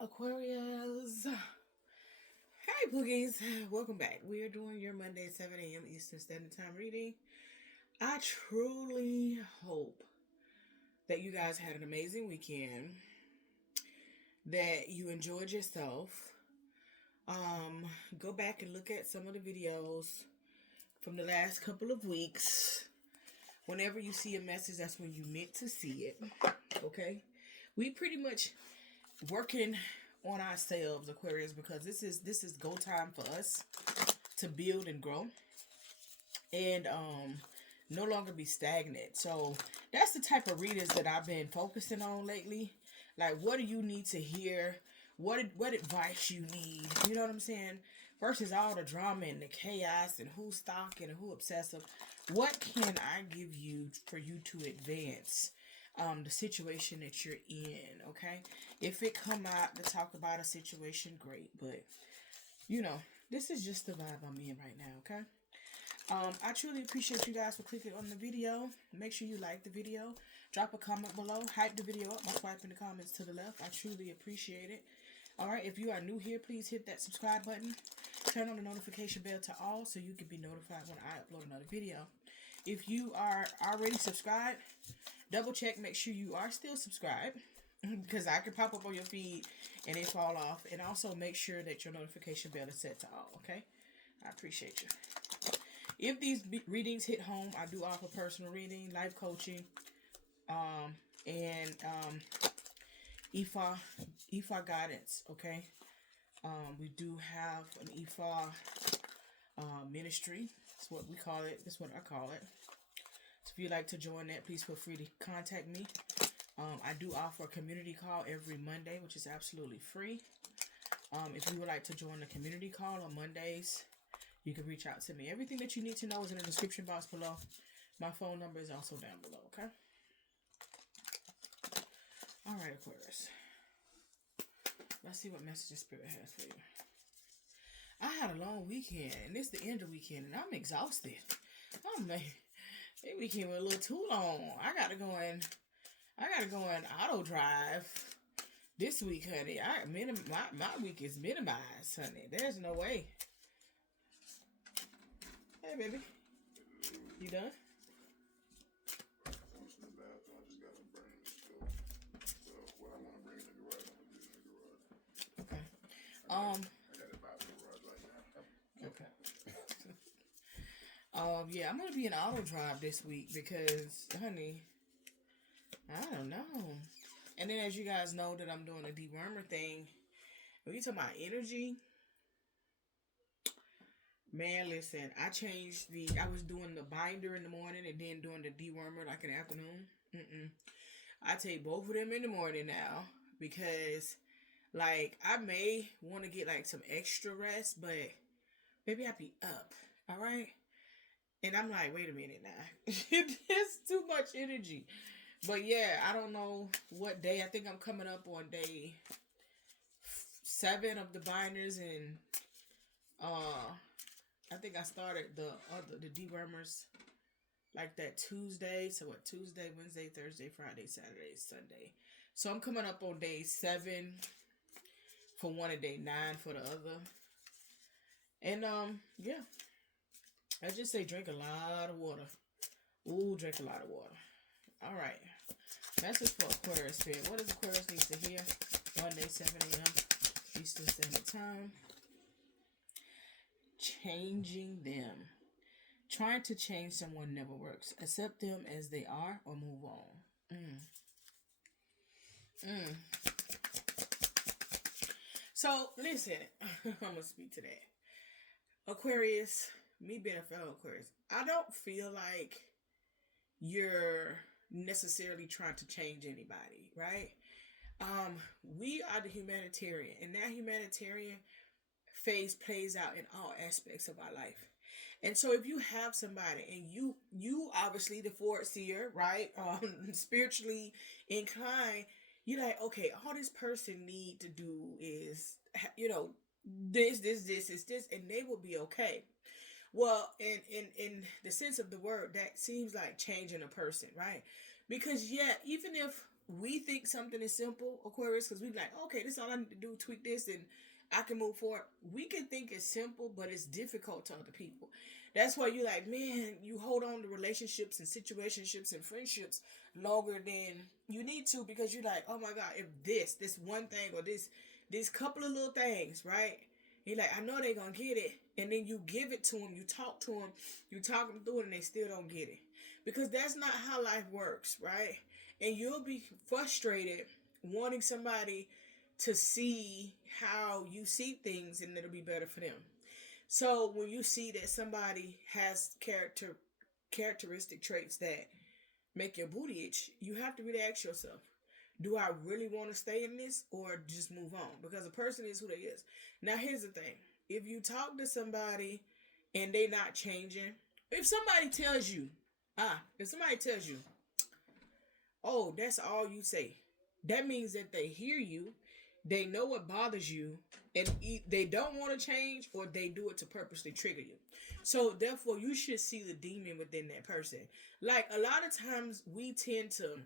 Aquarius. Hi, Boogies. Welcome back. We are doing your Monday 7 a.m. Eastern Standard Time reading. I truly hope that you guys had an amazing weekend, that you enjoyed yourself. Go back and look at some of the videos from the last couple of weeks. Whenever you see a message, that's when you meant to see it. Okay? We pretty much working on ourselves, Aquarius, because this is go time for us to build and grow and no longer be stagnant. So that's the type of readers that I've been focusing on lately. Like, what do you need to hear? What advice you need? You know what I'm saying? Versus all the drama and the chaos and who's stalking and who obsessive. What can I give you for you to advance the situation that you're in? Okay, if it come out to talk about a situation, great, but you know, this is just the vibe I'm in right now. Okay, I truly appreciate you guys for clicking on the video. Make sure you like the video, drop a comment below, hype the video up by swiping the comments to the left. I truly appreciate it. All right, if you are new here, please hit that subscribe button, turn on the notification bell to all so you can be notified when I upload another video. If you are already subscribed, double check, make sure you are still subscribed, because I could pop up on your feed and it fall off. And also make sure that your notification bell is set to all, okay? I appreciate you. If these readings hit home, I do offer personal reading, life coaching, and IFA guidance, okay? We do have an IFA ministry. That's what we call it. That's what I call it. So if you'd like to join that, please feel free to contact me. I do offer a community call every Monday, which is absolutely free. If you would like to join the community call on Mondays, you can reach out to me. Everything that you need to know is in the description box below. My phone number is also down below, okay? All right, Aquarius. Let's see what message Spirit has for you. I had a long weekend, and it's the end of the weekend, and I'm exhausted. Oh, man. That weekend went a little too long. I gotta go in auto drive this week, honey. My week is minimized, honey. There's no way. Hey, baby. You done? Okay. Okay. Yeah, I'm gonna be in auto drive this week because, honey, I don't know. And then, as you guys know, that I'm doing a dewormer thing. When you talking about energy, man, listen, I was doing the binder in the morning and then doing the dewormer like in the afternoon. I take both of them in the morning now because, like, I may want to get, like, some extra rest, but maybe I'll be up, all right? And I'm like, wait a minute now. It's too much energy. But, yeah, I don't know what day. I think I'm coming up on day 7 of the binders, and I think I started the dewormers like that Tuesday. So what? Tuesday, Wednesday, Thursday, Friday, Saturday, Sunday. So I'm coming up on day 7 for one and day 9 for the other. And yeah. I just say drink a lot of water. Ooh, drink a lot of water. All right. That's just for Aquarius Spirit. What does Aquarius need to hear? Monday, 7 a.m. Eastern Standard Time. Changing them. Trying to change someone never works. Accept them as they are or move on. So, listen. I'm going to speak to that. Aquarius, me being a fellow Aquarius, I don't feel like you're necessarily trying to change anybody, right? We are the humanitarian, and that humanitarian phase plays out in all aspects of our life. And so if you have somebody and you obviously the forward seer, right? Spiritually inclined, you're like, okay, all this person need to do is, this, and they will be okay. Well, in the sense of the word, that seems like changing a person, right? Because, yeah, even if we think something is simple, Aquarius, because we like, okay, this is all I need to do, tweak this, and I can move forward. We can think it's simple, but it's difficult to other people. That's why you like, man, you hold on to relationships and situationships and friendships longer than you need to, because you're like, oh my God, if this one thing or this couple of little things, right? You're like, I know they're gonna get it, and then you give it to them, you talk to them, you talk them through it, and they still don't get it, because that's not how life works, right? And you'll be frustrated wanting somebody to see how you see things, and it'll be better for them. So when you see that somebody has characteristic traits that make your booty itch, you have to really ask yourself, do I really want to stay in this or just move on? Because a person is who they is. Now here's the thing. If you talk to somebody and they not changing, if somebody tells you, oh, that's all you say, that means that they hear you, they know what bothers you, and they don't want to change, or they do it to purposely trigger you. So therefore, you should see the demon within that person. Like, a lot of times we tend to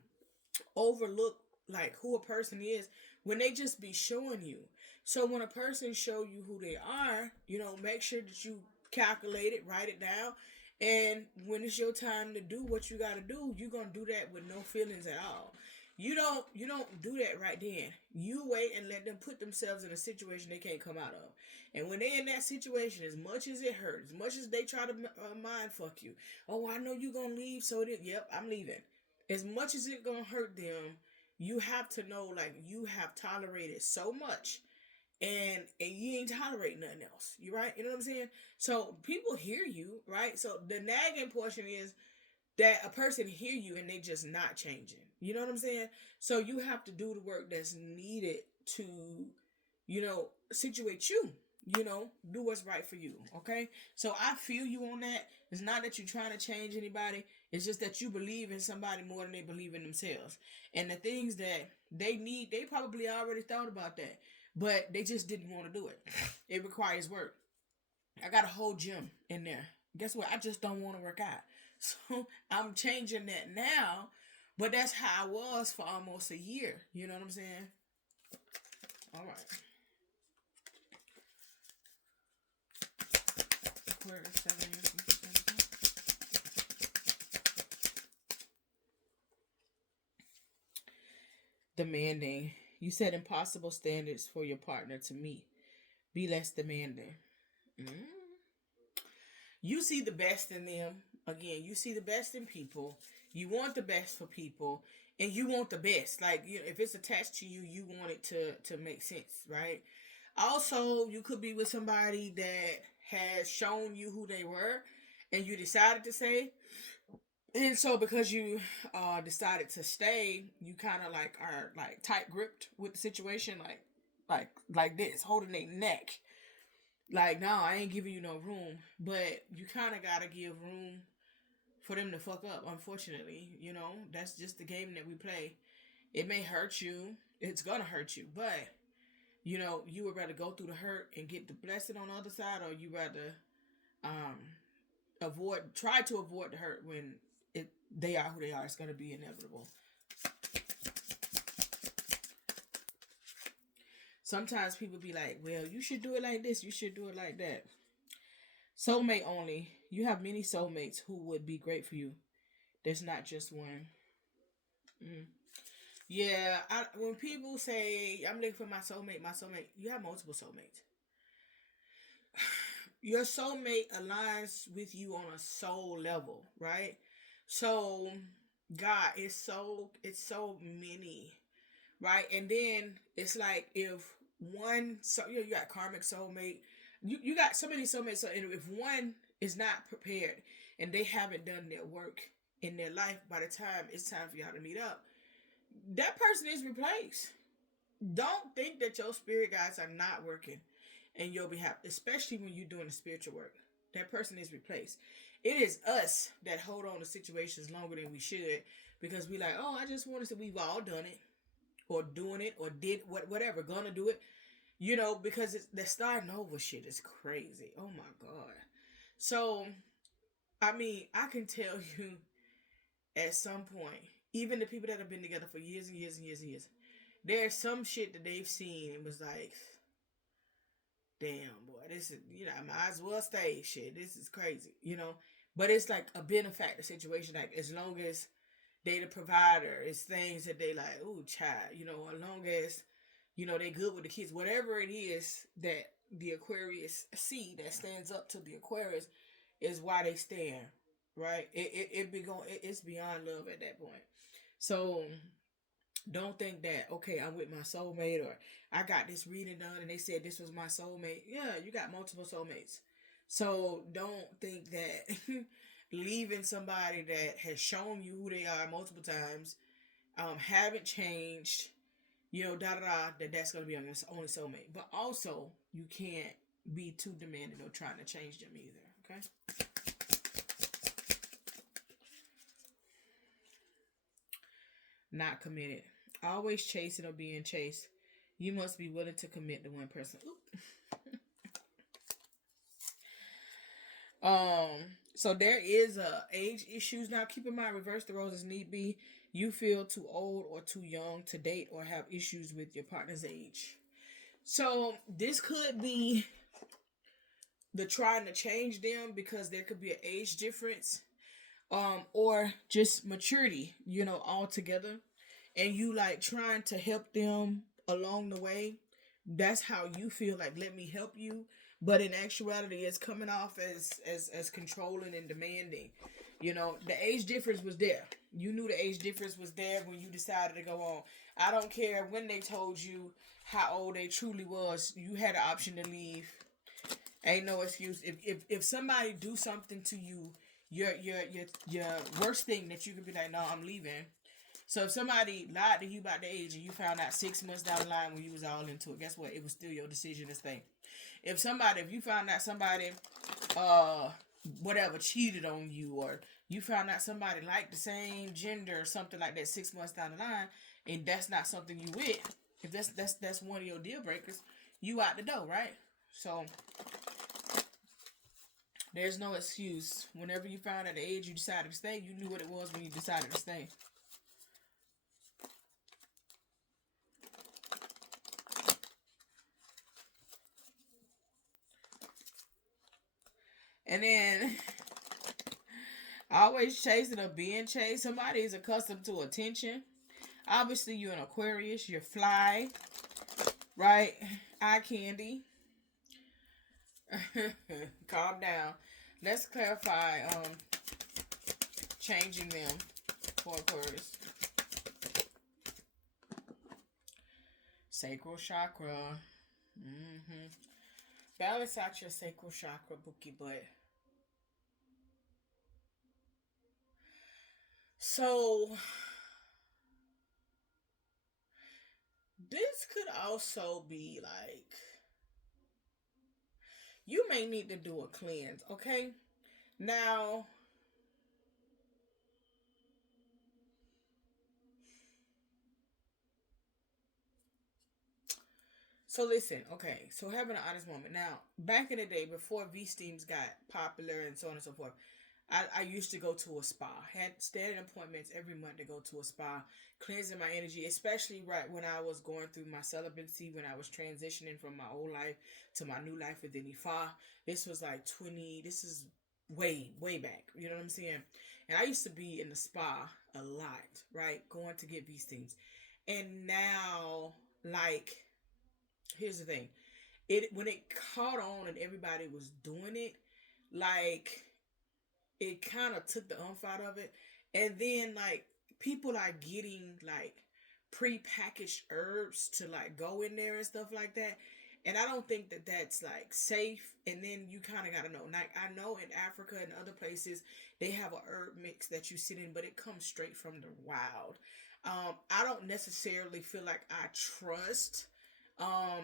overlook like who a person is when they just be showing you. So when a person show you who they are, make sure that you calculate it, write it down, and when it's your time to do what you got to do, you're gonna do that with no feelings at all. You don't do that right then. You wait and let them put themselves in a situation they can't come out of. And when they're in that situation, as much as it hurts, as much as they try to mind fuck you, oh, I know you're gonna leave, so yep, I'm leaving. As much as it's gonna hurt them, you have to know, like, you have tolerated so much, and you ain't tolerating nothing else. You right? You know what I'm saying? So people hear you, right? So the nagging portion is that a person hear you and they just not changing. You know what I'm saying? So you have to do the work that's needed to, situate you. Do what's right for you. Okay? So I feel you on that. It's not that you're trying to change anybody. It's just that you believe in somebody more than they believe in themselves. And the things that they need, they probably already thought about that. But they just didn't want to do it. It requires work. I got a whole gym in there. Guess what? I just don't want to work out. So I'm changing that now. But that's how I was for almost a year. You know what I'm saying? All right. Aquarius 7 years. Demanding. You set impossible standards for your partner to meet. Be less demanding. You see the best in them. Again, you see the best in people. You want the best for people. And you want the best. Like, if it's attached to you, you want it to make sense, right? Also, you could be with somebody that has shown you who they were, and you decided to stay. And so because you decided to stay, you kind of like are like tight gripped with the situation, like this, holding their neck. Like, no, I ain't giving you no room. But you kind of got to give room for them to fuck up, unfortunately. That's just the game that we play. It may hurt you. It's going to hurt you. But, you would rather go through the hurt and get the blessing on the other side, or you rather try to avoid the hurt when they are who they are. It's going to be inevitable. Sometimes people be like, well, you should do it like this. You should do it like that. Soulmate only. You have many soulmates who would be great for you. There's not just one. Yeah, when people say, I'm looking for my soulmate, you have multiple soulmates. Your soulmate aligns with you on a soul level, right? So, God, it's so many, right? And then it's like if one, you got karmic soulmate, you got so many soulmates. So if one is not prepared and they haven't done their work in their life, by the time it's time for y'all to meet up, that person is replaced. Don't think that your spirit guides are not working in your behalf, especially when you're doing the spiritual work. That person is replaced. It is us that hold on to situations longer than we should, because we like, oh, I just want to say we've all done it, or doing it, or did whatever, gonna do it, because the starting over shit is crazy. Oh my God. So, I mean, I can tell you at some point, even the people that have been together for years and years and years and years, there's some shit that they've seen and was like, damn, boy, this is, I might as well stay. Shit, this is crazy. But it's like a benefactor situation. Like, as long as they the provider, it's things that they like, ooh, child, as long as, they good with the kids, whatever it is that the Aquarius see that stands up to the Aquarius is why they stand, right? It's beyond love at that point. So don't think that, okay, I'm with my soulmate, or I got this reading done and they said this was my soulmate. Yeah, you got multiple soulmates. So don't think that leaving somebody that has shown you who they are multiple times, haven't changed, that's going to be on your only soulmate. But also, you can't be too demanding or trying to change them either, okay? Not committed. Always chasing or being chased. You must be willing to commit to one person. So there is age issues. Now keep in mind, reverse the roles as need be. You feel too old or too young to date or have issues with your partner's age. So this could be the trying to change them because there could be an age difference. Or just maturity, altogether. And you like trying to help them along the way. That's how you feel like, let me help you. But in actuality, it's coming off as controlling and demanding. The age difference was there. You knew the age difference was there when you decided to go on. I don't care when they told you how old they truly was. You had an option to leave. Ain't no excuse. If somebody do something to you, your worst thing that you could be like, no, I'm leaving. So if somebody lied to you about the age and you found out 6 months down the line when you was all into it, guess what? It was still your decision to stay. If you found out somebody, whatever, cheated on you, or you found out somebody liked the same gender or something like that 6 months down the line, and that's not something you with, if that's one of your deal breakers, you out the door, right? So there's no excuse. Whenever you found out the age you decided to stay, you knew what it was when you decided to stay. And then always chasing or being chased. Somebody is accustomed to attention. Obviously, you're an Aquarius. You're fly, right? Eye candy. Calm down. Let's clarify changing them for Aquarius. Sacral chakra. Balance out your sacral chakra, bookie butt. So this could also be like, you may need to do a cleanse, okay? Now, so listen, okay, so having an honest moment. Now, back in the day, before V-Steams got popular and so on and so forth, I used to go to a spa. Had standing appointments every month to go to a spa, cleansing my energy, especially right when I was going through my celibacy, when I was transitioning from my old life to my new life within Ifa. This was like this is way, way back. You know what I'm saying? And I used to be in the spa a lot, right? Going to get these things. And now, like, here's the thing. When it caught on and everybody was doing it, like, it kind of took the out of it. And then, like, people are getting, like, pre-packaged herbs to, like, go in there and stuff like that. And I don't think that that's, like, safe. And then you kind of got to know. Like, I know in Africa and other places, they have a herb mix that you sit in, but it comes straight from the wild. I don't necessarily feel like I trust. I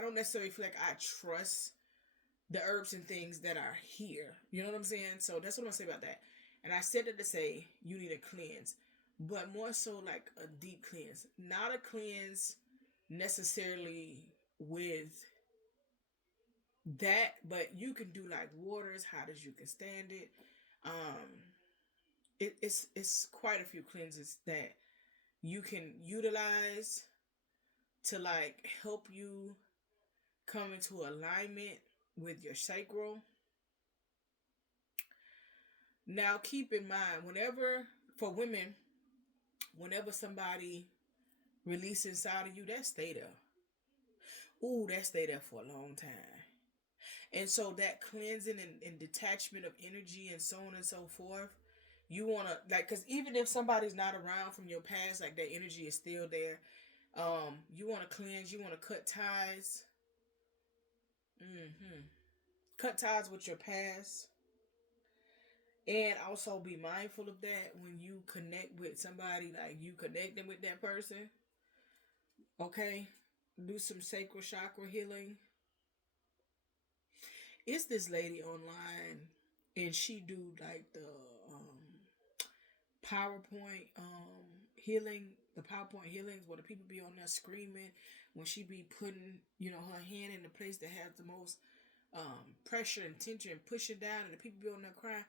don't necessarily feel like I trust the herbs and things that are here. You know what I'm saying? So that's what I'm going to say about that. And I said it to say you need a cleanse, but more so like a deep cleanse. Not a cleanse necessarily with that, but you can do like water as hot as you can stand it. it's quite a few cleanses that you can utilize to like help you come into alignment with your sacral. Now keep in mind, whenever, for women, whenever somebody releases inside of you, that stay there. Ooh, that stay there for a long time. And so that cleansing and detachment of energy and so on and so forth, you want to, like, because even if somebody's not around from your past, like, that energy is still there. You want to cleanse, you want to cut ties. Cut ties with your past. And also be mindful of that when you connect with somebody, like you connecting with that person. Okay? Do some sacral chakra healing. It's this lady online, and she do like the PowerPoint healing, the PowerPoint healings where the people be on there screaming when she be putting, her hand in the place that has the most pressure and tension and pushing down, and the people be on there crying.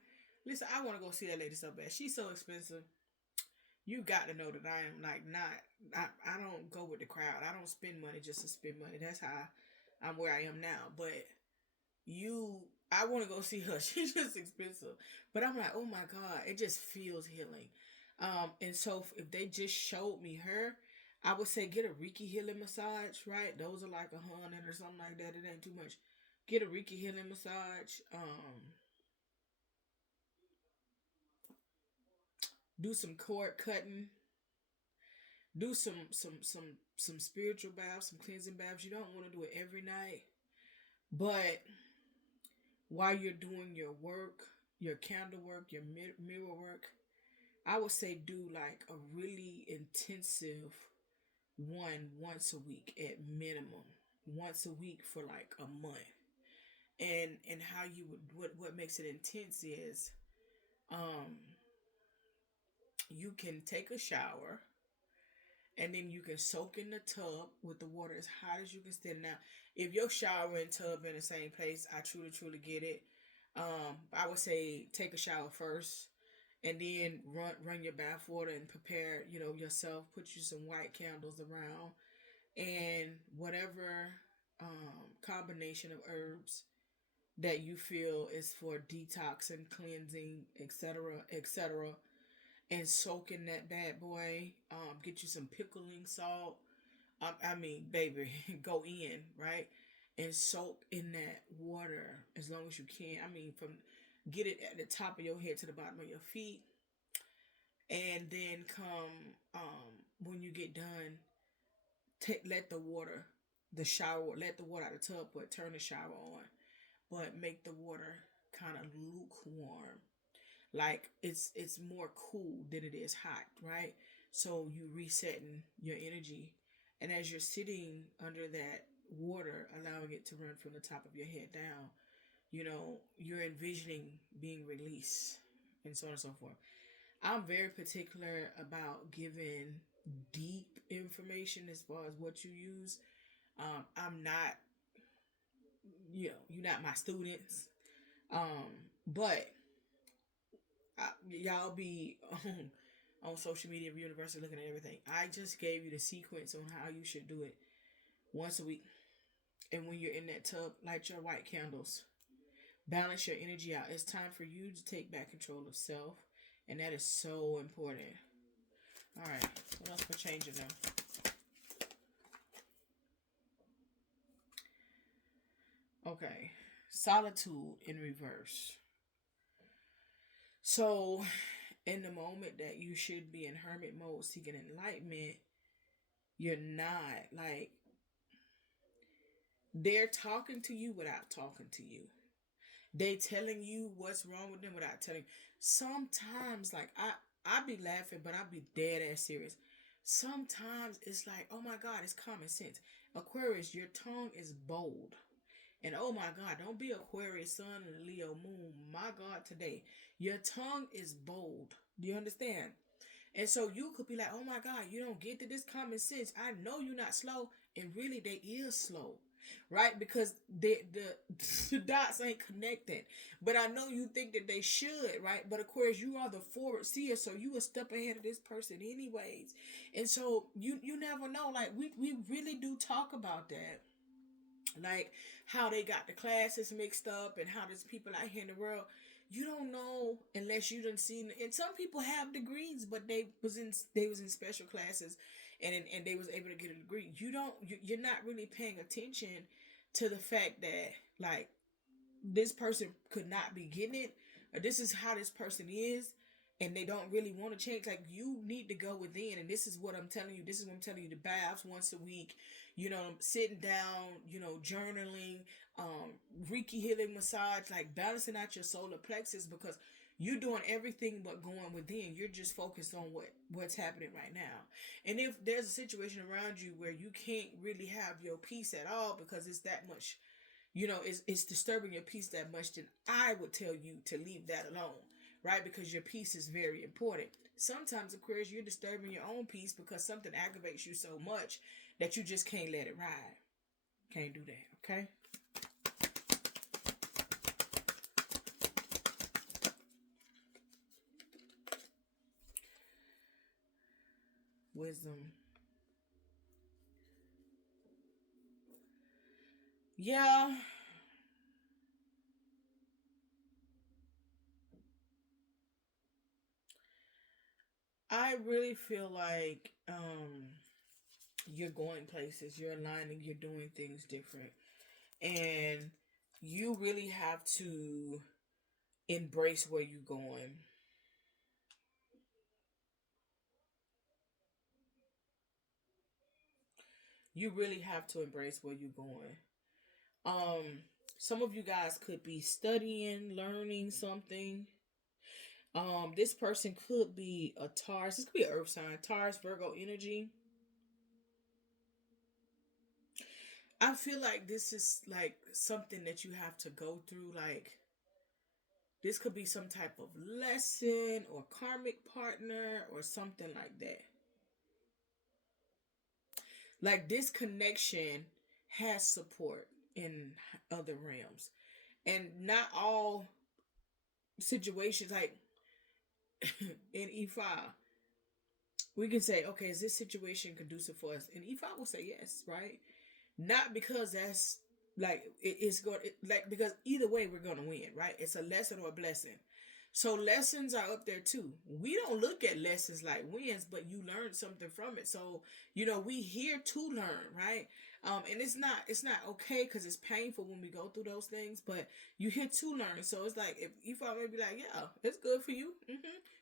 Listen, I want to go see that lady so bad. She's so expensive. You got to know that I am like I don't go with the crowd. I don't spend money just to spend money. That's how I'm where I am now. But I want to go see her. She's just expensive. But I'm like, oh my God, it just feels healing. And so if they just showed me her, I would say get a Reiki healing massage, right? Those are like $100 or something like that. It ain't too much. Get a Reiki healing massage. Do some cord cutting. Do some spiritual baths, some cleansing baths. You don't want to do it every night, but while you're doing your work, your candle work, your mirror work, I would say do like a really intensive one once a week at minimum. Once a week for like a month. And how you would what makes it intense is you can take a shower and then you can soak in the tub with the water as hot as you can stand. Now, if your shower and tub in the same place, I truly get it. I would say take a shower first, and then run your bath water and prepare, yourself. Put you some white candles around, and whatever combination of herbs that you feel is for detox and cleansing, etc., etc., and soak in that bad boy. Get you some pickling salt. I mean, baby, go in, right? And soak in that water as long as you can. I mean, get it at the top of your head to the bottom of your feet. And then come, when you get done, let the water, let the water out of the tub, but turn the shower on. But make the water kind of lukewarm. Like it's more cool than it is hot, right? So you resetting your energy, and as you're sitting under that water, allowing it to run from the top of your head down, you're envisioning being released, and so on and so forth. I'm very particular about giving deep information as far as what you use. I'm not, you're not my students, but y'all be on social media of University looking at everything. I just gave you the sequence on how you should do it once a week. And when you're in that tub, light your white candles. Balance your energy out. It's time for you to take back control of self. And that is so important. All right. What else for changing now? Okay. Solitude in reverse. So, in the moment that you should be in hermit mode seeking enlightenment, you're not. Like, they're talking to you without talking to you. They telling you what's wrong with them without telling. Sometimes, like, I be laughing, but I be dead ass serious. Sometimes it's like, oh my God, it's common sense. Aquarius, your tongue is bold. And oh my God, don't be Aquarius sun and Leo moon. My God, today, your tongue is bold. Do you understand? And so you could be like, oh my God, you don't get to this common sense. I know you're not slow. And really they is slow. Right? Because the dots ain't connected. But I know you think that they should, right? But of course you are the forward seer, so you a step ahead of this person anyways. And so you never know. Like we really do talk about that. Like how they got the classes mixed up and how there's people out here in the world. You don't know unless you done seen. And some people have degrees, but they was in special classes, and they was able to get a degree. You're not really paying attention to the fact that like this person could not be getting it, or this is how this person is, and they don't really want to change. Like you need to go within, and this is what I'm telling you. This is what I'm telling you. The baths once a week, sitting down, journaling, Reiki healing massage, like balancing out your solar plexus, because you're doing everything but going within. You're just focused on what's happening right now. And if there's a situation around you where you can't really have your peace at all because it's that much, it's disturbing your peace that much, then I would tell you to leave that alone, right? Because your peace is very important. Sometimes, of course, you're disturbing your own peace because something aggravates you so much that you just can't let it ride. Can't do that, okay? Wisdom. Yeah. I really feel like you're going places, you're aligning, you're doing things different. And you really have to embrace where you're going. You really have to embrace where you're going. Um, some of you guys could be studying, learning something. This person could be a Taurus. This could be an Earth sign, Taurus, Virgo energy. I feel like this is like something that you have to go through. Like this could be some type of lesson or karmic partner or something like that. Like this connection has support in other realms, and not all situations. Like in E5, we can say, okay, is this situation conducive for us? And E5 will say yes, right? Not because that's like it's going like because either way we're gonna win, right? It's a lesson or a blessing. So lessons are up there too. We don't look at lessons like wins, but you learn something from it. So we here to learn, right? And it's not okay because it's painful when we go through those things, but you here to learn. So it's like if you may be like, yeah, it's good for you.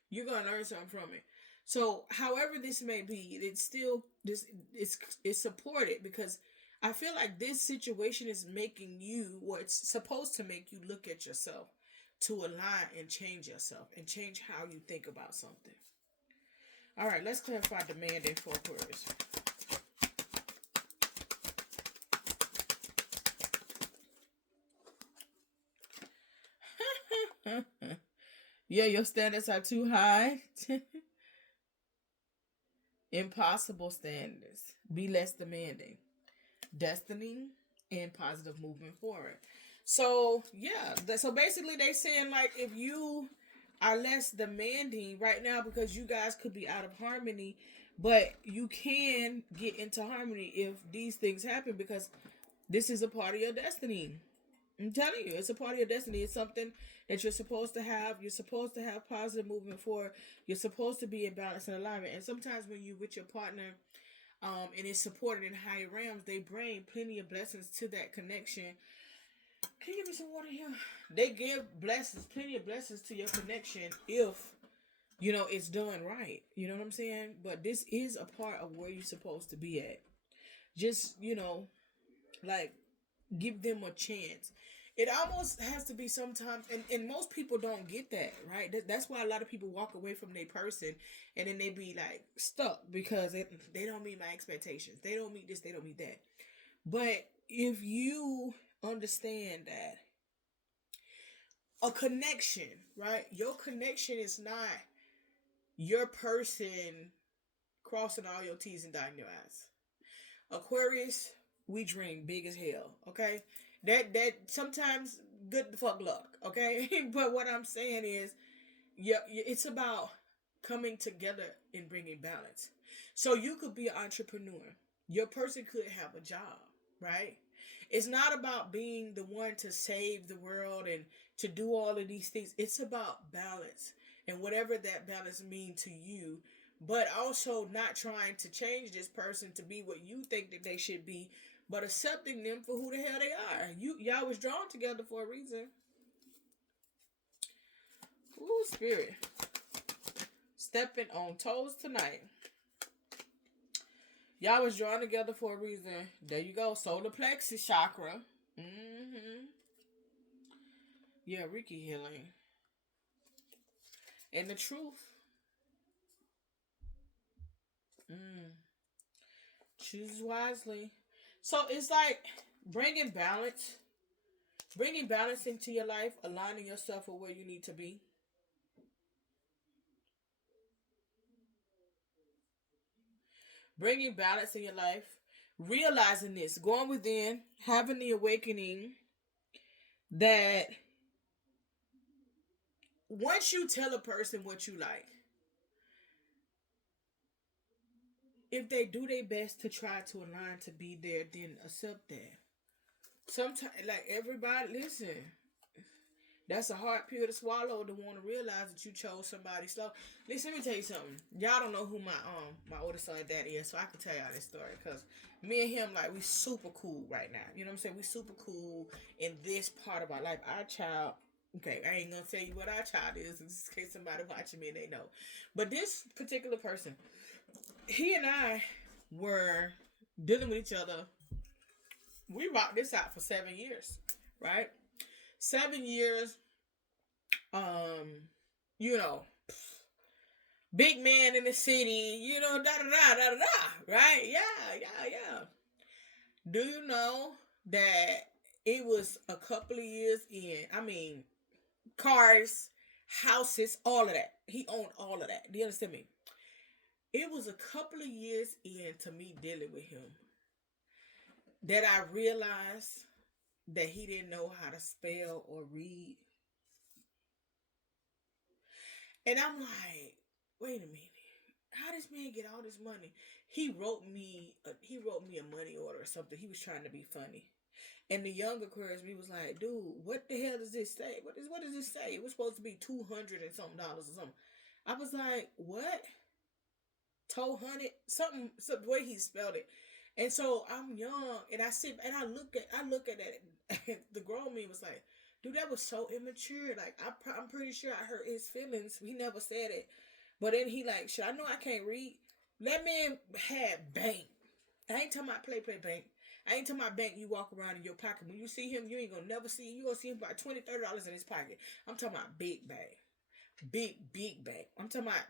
You're gonna learn something from it. So however this may be, it's still it's supported because I feel like this situation is making you, or it's supposed to make you look at yourself to align and change yourself and change how you think about something. All right, let's clarify demand and Aquarius. Yeah, your standards are too high. Impossible standards. Be less demanding. Destiny and positive movement forward. So yeah, so basically they saying like if you are less demanding right now because you guys could be out of harmony, but you can get into harmony if these things happen because this is a part of your destiny. I'm telling you, it's a part of your destiny. It's something that you're supposed to have. You're supposed to have positive movement forward. You're supposed to be in balance and alignment. And sometimes when you with your partner, and it's supported in higher realms, they bring plenty of blessings to that connection. Can you give me some water here? They give blessings, plenty of blessings to your connection if it's done right. You know what I'm saying? But this is a part of where you're supposed to be at. Just like give them a chance. It almost has to be sometimes, and most people don't get that, right? That's why a lot of people walk away from their person, and then they be like stuck because they don't meet my expectations. They don't meet this. They don't meet that. But if you understand that a connection, right? Your connection is not your person crossing all your T's and dotting your I's. Aquarius, we dream big as hell, okay? That sometimes good the fuck luck, okay? But what I'm saying is, yeah, it's about coming together and bringing balance. So you could be an entrepreneur. Your person could have a job, right? It's not about being the one to save the world and to do all of these things. It's about balance and whatever that balance means to you, but also not trying to change this person to be what you think that they should be, but accepting them for who the hell they are. Y'all was drawn together for a reason. Ooh, spirit. Stepping on toes tonight. Y'all was drawn together for a reason. There you go. Solar plexus chakra. Mm-hmm. Yeah, Reiki healing. And the truth. Choose wisely. So it's like bringing balance into your life, aligning yourself with where you need to be. Bringing balance in your life, realizing this, going within, having the awakening that once you tell a person what you like, if they do their best to try to align to be there, then accept that. Sometimes, like everybody, listen, that's a hard pill to swallow to want to realize that you chose somebody slow. Listen, let me tell you something. Y'all don't know who my oldest son dad is, so I can tell y'all this story because me and him, like, we super cool right now. You know what I'm saying? We super cool in this part of our life. Our child, okay, I ain't gonna tell you what our child is in case somebody watching me and they know. But this particular person, he and I were dealing with each other. We rocked this out for 7 years, right? 7 years, you know, big man in the city, you know, da da da da da, right? Yeah. Do you know that it was a couple of years in? I mean, cars, houses, all of that. He owned all of that. Do you understand me? It was a couple of years into me dealing with him that I realized that he didn't know how to spell or read. And I'm like, wait a minute. How does man get all this money? He wrote me a money order or something. He was trying to be funny. And the younger Aquarius me was like, dude, what the hell does this say? What does this say? It was supposed to be $200 and something dollars or something. I was like, what? $200? Something the way he spelled it. And so I'm young and I sit and I look at it. And the grown me was like, dude, that was so immature. Like I'm pretty sure I hurt his feelings. He never said it. But then he like, shit, I know I can't read. That man had bank. I ain't talking about play bank. I ain't talking about bank you walk around in your pocket. When you see him, you ain't gonna never see him. You gonna see him about $20, $30 in his pocket. I'm talking about big bag. Big bag. I'm talking about,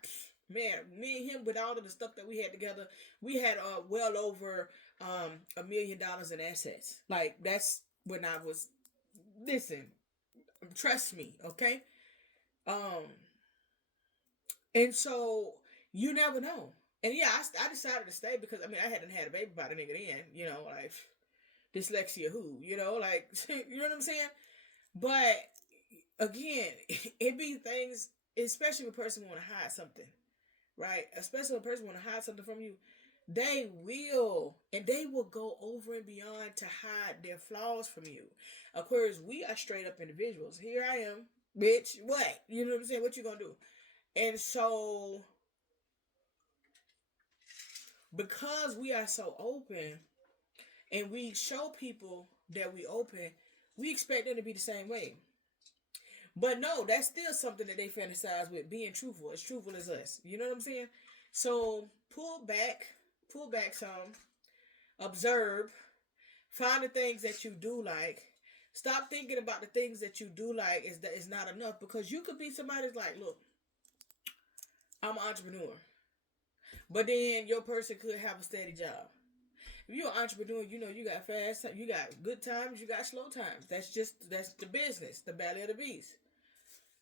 man, me and him with all of the stuff that we had together, we had well over $1 million in assets. Like, that's when I was, listen, trust me, okay? And so you never know. And yeah, I decided to stay because I mean I hadn't had a baby by the nigga then, you know, like dyslexia who, you know, like you know what I'm saying? But again, it be things, especially if a person want to hide something, right? Especially if a person want to hide something from you, they will go over and beyond to hide their flaws from you. Aquarius, we are straight up individuals. Here I am, bitch. What? You know what I'm saying? What you gonna do? And so, because we are so open and we show people that we open, we expect them to be the same way. But no, that's still something that they fantasize with, being truthful, as truthful as us. You know what I'm saying? So pull back some, observe, find the things that you do like. Stop thinking about the things that you do like is not enough, because you could be somebody that's like, look, I'm an entrepreneur. But then your person could have a steady job. If you're an entrepreneur, you know you got fast, you got good times, you got slow times. That's the business, the belly of the beast.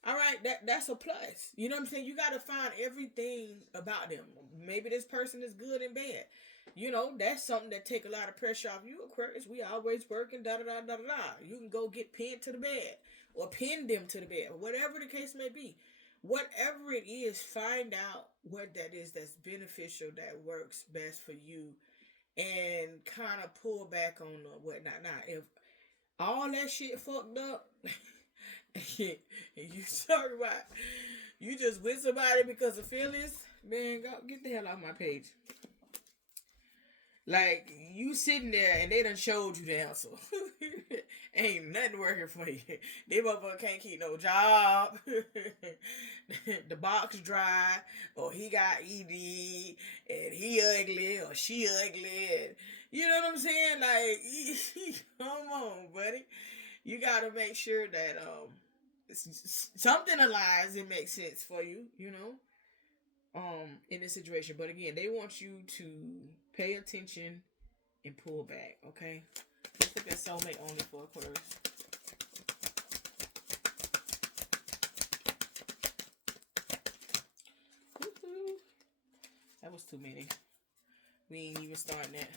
All right, that's a plus. You know what I'm saying? You got to find everything about them. Maybe this person is good and bad. You know, that's something that take a lot of pressure off you, Aquarius. We always working, da da da da da. You can go get pinned to the bed or pin them to the bed, or whatever the case may be. Whatever it is, find out what that is that's beneficial, that works best for you, and kind of pull back on whatnot. Now, if all that shit fucked up, and you sorry about you just with somebody because of feelings, man, go get the hell off my page. Like, you sitting there and they done showed you the answer. Ain't nothing working for you. They motherfucker can't keep no job. The box dry. Or he got ED. And he ugly. Or she ugly. And, you know what I'm saying? Like, come on, buddy. You gotta make sure that something aligns and makes sense for you, you know? In this situation. But again, they want you to pay attention and pull back, okay? Let's look at soulmate only for Aquarius. Woo-hoo. That was too many. We ain't even starting that.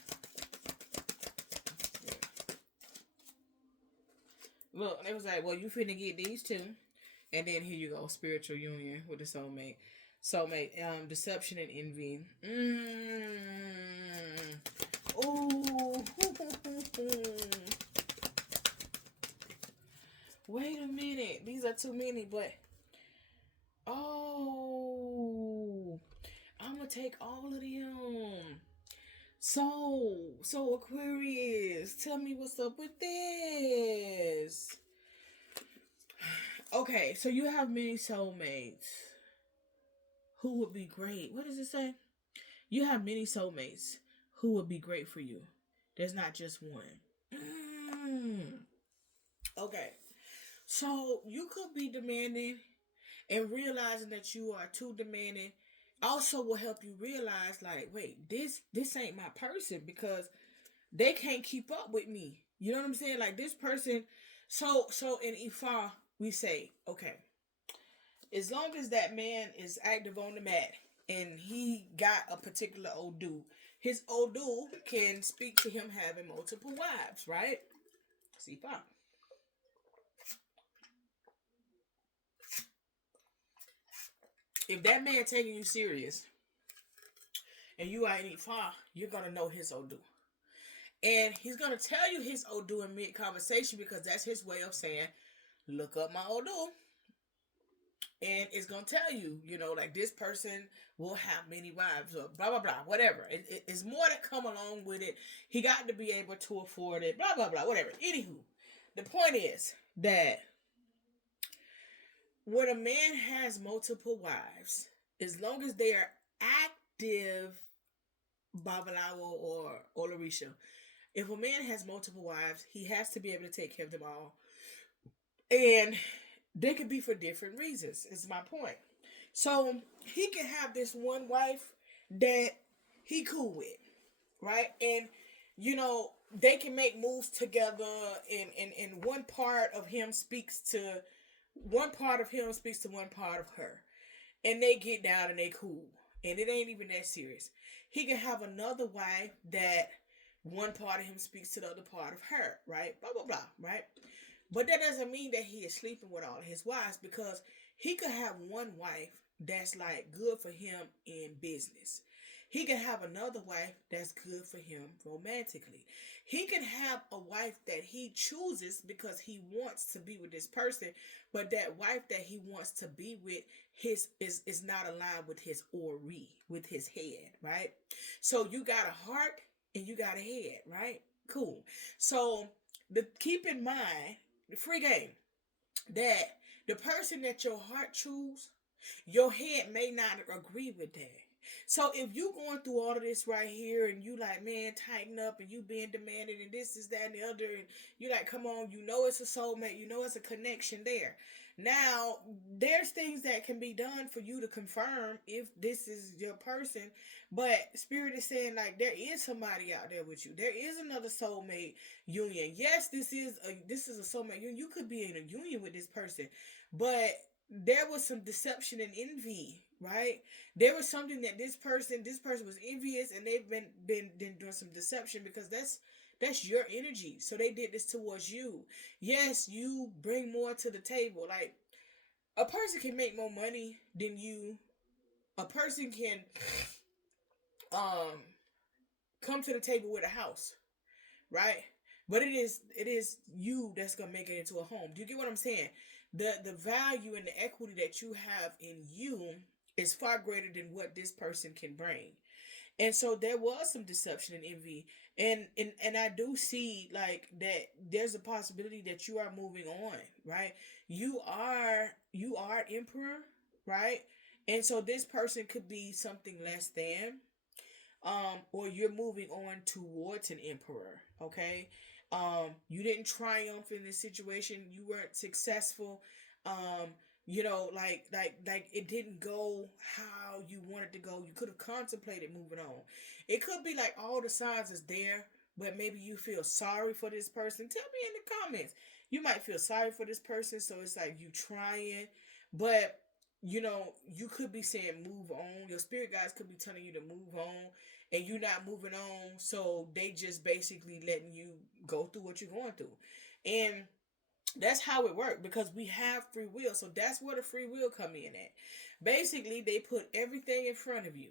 Look, they was like, well, you finna get these two. And then here you go, spiritual union with the soulmate. Soulmate, deception and envy. Ooh. Wait a minute. These are too many, but oh, I'm gonna take all of them. So Aquarius, tell me what's up with this. Okay, so you have many soulmates who would be great. What does it say? You have many soulmates who would be great for you. There's not just one. Okay. So you could be demanding, and realizing that you are too demanding also will help you realize, like, wait, this ain't my person, because they can't keep up with me. You know what I'm saying? Like, this person. So in Ifa, we say, okay, as long as that man is active on the mat and he got a particular Odu, his Odu can speak to him having multiple wives, right? See, fine. If that man taking you serious and you are in Ifa, you're going to know his Odu. And he's going to tell you his Odu in mid-conversation, because that's his way of saying, look up my Odu. And it's going to tell you, you know, like, this person will have many wives, or blah, blah, blah, whatever. It's more that come along with it. He got to be able to afford it, blah, blah, blah, whatever. Anywho, the point is that when a man has multiple wives, as long as they are active, Babalawo or Olarisha, if a man has multiple wives, he has to be able to take care of them all. And they could be for different reasons, is my point. So he can have this one wife that he cool with, right? And, you know, they can make moves together, and one part of him speaks to one part of her. And they get down and they cool. And it ain't even that serious. He can have another wife that one part of him speaks to the other part of her, right? Blah, blah, blah, right? But that doesn't mean that he is sleeping with all of his wives, because he could have one wife that's like good for him in business. He can have another wife that's good for him romantically. He can have a wife that he chooses because he wants to be with this person, but that wife that he wants to be with is not aligned with his ori, with his head, right? So you got a heart and you got a head, right? Cool. So keep in mind, the free game, that the person that your heart choose, your head may not agree with that. So if you going through all of this right here, and you like, man, tighten up, and you being demanded, and this is that and the other, and you like, come on, you know it's a soulmate, you know it's a connection there. Now, there's things that can be done for you to confirm if this is your person, but Spirit is saying, like, there is somebody out there with you. There is another soulmate union. Yes, this is a soulmate union. You could be in a union with this person, but there was some deception and envy, right? There was something that this person was envious, and they've been doing some deception, because that's your energy. So they did this towards you. Yes, you bring more to the table. Like, a person can make more money than you. A person can um come to the table with a house, right? But it is you that's gonna make it into a home. Do you get what I'm saying? The value and the equity that you have in you is far greater than what this person can bring. And so there was some deception and envy. And I do see, like, that there's a possibility that you are moving on, right? You are emperor, right? And so this person could be something less than, or you're moving on towards an emperor. Okay. You didn't triumph in this situation, you weren't successful. um like it didn't go how you wanted to go. You could have contemplated moving on. It could be like all the signs is there, but maybe you feel sorry for this person. Tell me in the comments. You might feel sorry for this person, so it's like you trying, but you could be saying move on. Your spirit guides could be telling you to move on, and you're not moving on, so they just basically letting you go through what you're going through. And that's how it works, because we have free will. So that's where the free will come in at. Basically, they put everything in front of you.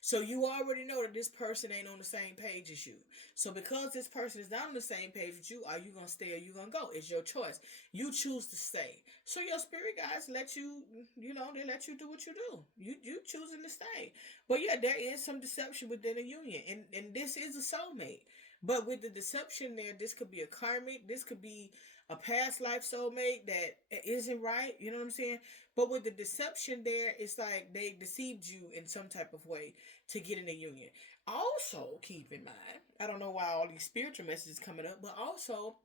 So you already know that this person ain't on the same page as you. So because this person is not on the same page with you, are you gonna stay or you gonna go? It's your choice. You choose to stay. So your spirit guides let you, they let you do what you do. You choosing to stay. But yeah, there is some deception within a union, and this is a soulmate. But with the deception there, this could be a karmic. This could be a past life soulmate that isn't right. You know what I'm saying? But with the deception there, it's like they deceived you in some type of way to get in a union. Also, keep in mind, I don't know why all these spiritual messages coming up, but also,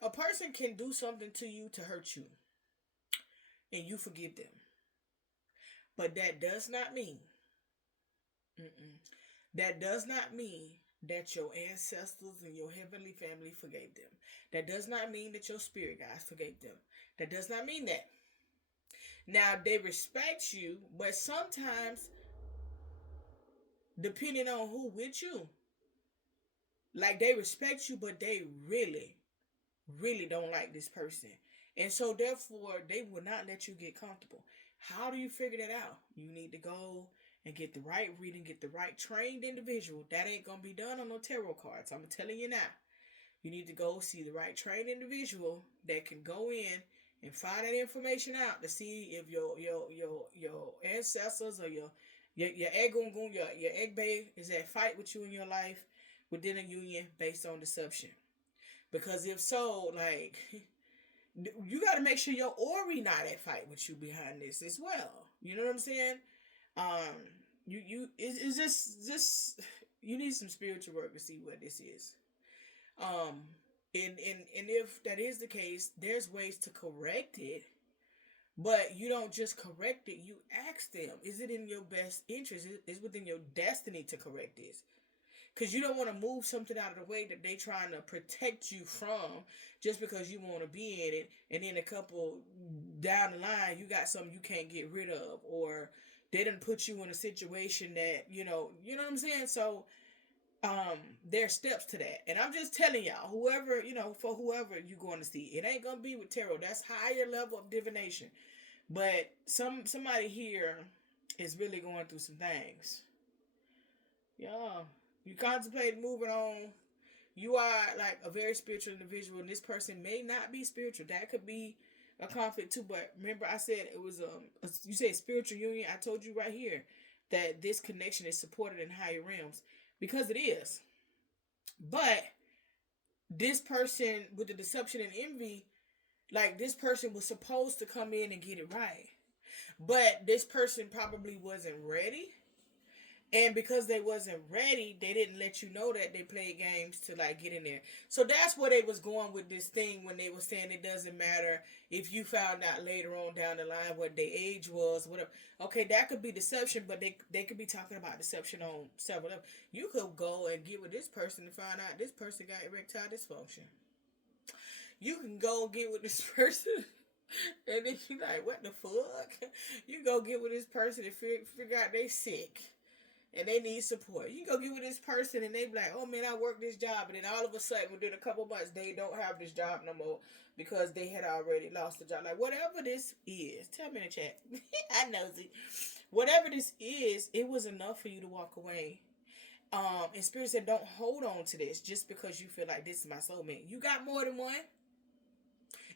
a person can do something to you to hurt you, and you forgive them. But that does not mean, mm-mm, that does not mean that your ancestors and your heavenly family forgave them. That does not mean that your spirit guides forgave them. That does not mean that. Now, they respect you, but sometimes, depending on who with you, like, they respect you, but they really, really don't like this person. And so, therefore, they will not let you get comfortable. How do you figure that out? You need to go and get the right reading, get the right trained individual. That ain't going to be done on no tarot cards. I'm telling you now. You need to go see the right trained individual that can go in and find that information out to see if your ancestors, or your egg your egg bay is at fight with you in your life within a union based on deception. Because if so, like, you got to make sure your Ori not at fight with you behind this as well. You know what I'm saying? It's just you need some spiritual work to see what this is. Um, and if that is the case, there's ways to correct it, but you don't just correct it. You ask them, is it in your best interest? Is within your destiny to correct this? Because you don't want to move something out of the way that they trying to protect you from, just because you want to be in it, and then a couple down the line you got something you can't get rid of, or they didn't put you in a situation that you know what I'm saying. So there's steps to that, and I'm just telling y'all, whoever, for whoever you going to see, it ain't gonna be with tarot. That's higher level of divination. But somebody here is really going through some things. Yeah, you contemplate moving on. You are like a very spiritual individual, and this person may not be spiritual. That could be a conflict too. But remember, I said it was you said spiritual union. I told you right here that this connection is supported in higher realms, because it is. But this person with the deception and envy, like, this person was supposed to come in and get it right, but this person probably wasn't ready. And because they wasn't ready, they didn't let you know that. They played games to, like, get in there. So that's where they was going with this thing, when they were saying it doesn't matter if you found out later on down the line what their age was, whatever. Okay, that could be deception, but they could be talking about deception on several levels. You could go and get with this person and find out this person got erectile dysfunction. You can go get with this person And then you like, what the fuck? You go get with this person and figure out they sick and they need support. You go get with this person and they be like, oh man, I work this job. And then all of a sudden, within a couple months, they don't have this job no more because they had already lost the job. Like, whatever this is, tell me in the chat. I know it. Whatever this is, it was enough for you to walk away. And Spirit said, don't hold on to this just because you feel like this is my soulmate. You got more than one.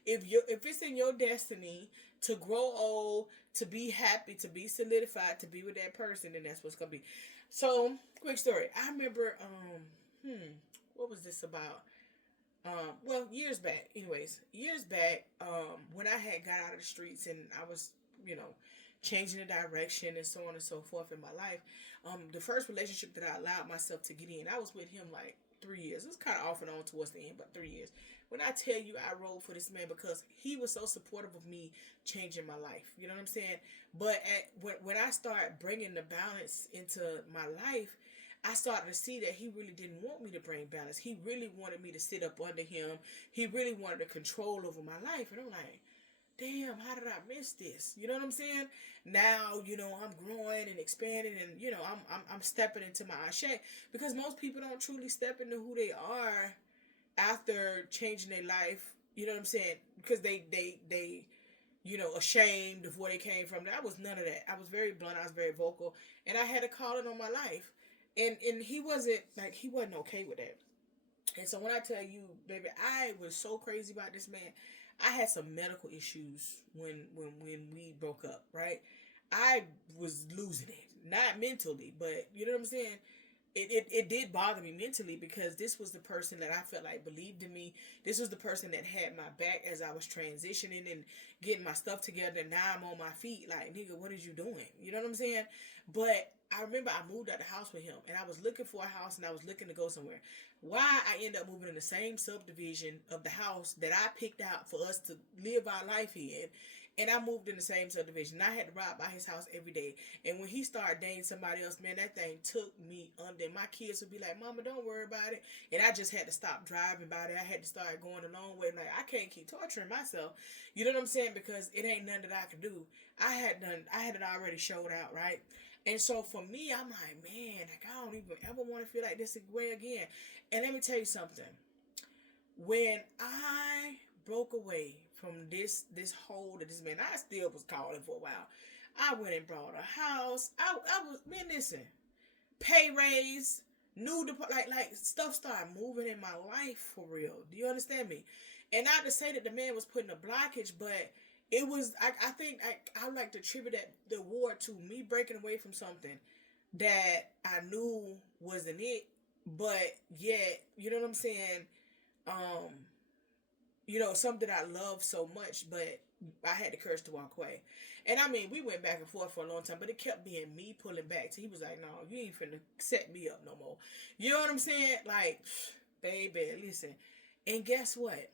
If it's in your destiny to grow old, to be happy, to be solidified, to be with that person, then that's what's gonna be. So, quick story. I remember, what was this about? Well, years back. Anyways, years back, when I had got out of the streets and I was, changing the direction and so on and so forth in my life. The first relationship that I allowed myself to get in, I was with him like 3 years. It was kind of off and on towards the end, but 3 years. When I tell you I rolled for this man because he was so supportive of me changing my life. You know what I'm saying? But when I started bringing the balance into my life, I started to see that he really didn't want me to bring balance. He really wanted me to sit up under him. He really wanted the control over my life. And I'm like, damn, how did I miss this? You know what I'm saying? Now, I'm growing and expanding and, I'm stepping into my ashe. Because most people don't truly step into who they are after changing their life. You know what I'm saying? Because they ashamed of where they came from. I was none of that. I was very blunt. I was very vocal. And I had a calling on my life. And he wasn't okay with that. And so when I tell you, baby, I was so crazy about this man. I had some medical issues when we broke up, right? I was losing it. Not mentally, but you know what I'm saying? It did bother me mentally because this was the person that I felt like believed in me. This was the person that had my back as I was transitioning and getting my stuff together. And now I'm on my feet like, nigga, what is you doing? You know what I'm saying? But I remember I moved out the house with him and I was looking for a house and I was looking to go somewhere. Why I ended up moving in the same subdivision of the house that I picked out for us to live our life in. And I moved in the same subdivision. I had to ride by his house every day. And when he started dating somebody else, man, that thing took me under. My kids would be like, Mama, don't worry about it. And I just had to stop driving by there. I had to start going a long way. Like, I can't keep torturing myself. You know what I'm saying? Because it ain't nothing that I could do. I had it already showed out, right? And so for me, I'm like, man, like, I don't even ever want to feel like this way again. And let me tell you something. When I broke away from this hold of this man, I still was calling for a while. I went and brought a house. I was, man, listen, pay raise, new like stuff started moving in my life for real. Do you understand me? And not to say that the man was putting a blockage, but it was, I think I like to attribute that the war to me breaking away from something that I knew wasn't it, but yet, you know what I'm saying? Something I love so much, but I had the courage to walk away. And I mean, we went back and forth for a long time, but it kept being me pulling back. So he was like, no, you ain't finna set me up no more. You know what I'm saying? Like, baby, listen. And guess what?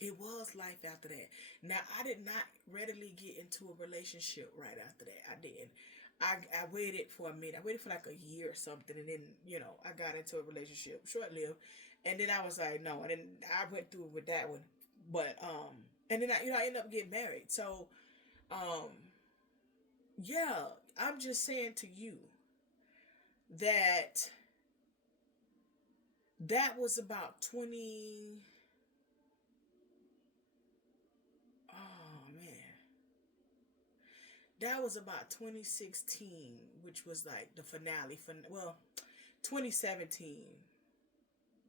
It was life after that. Now, I did not readily get into a relationship right after that. I didn't. I waited for a minute. I waited for like a year or something. And then, I got into a relationship, short-lived. And then I was like, no. And then I went through with that one. But, and then I ended up getting married. So, yeah, I'm just saying to you that was about 20... That was about 2016, which was like the finale. 2017.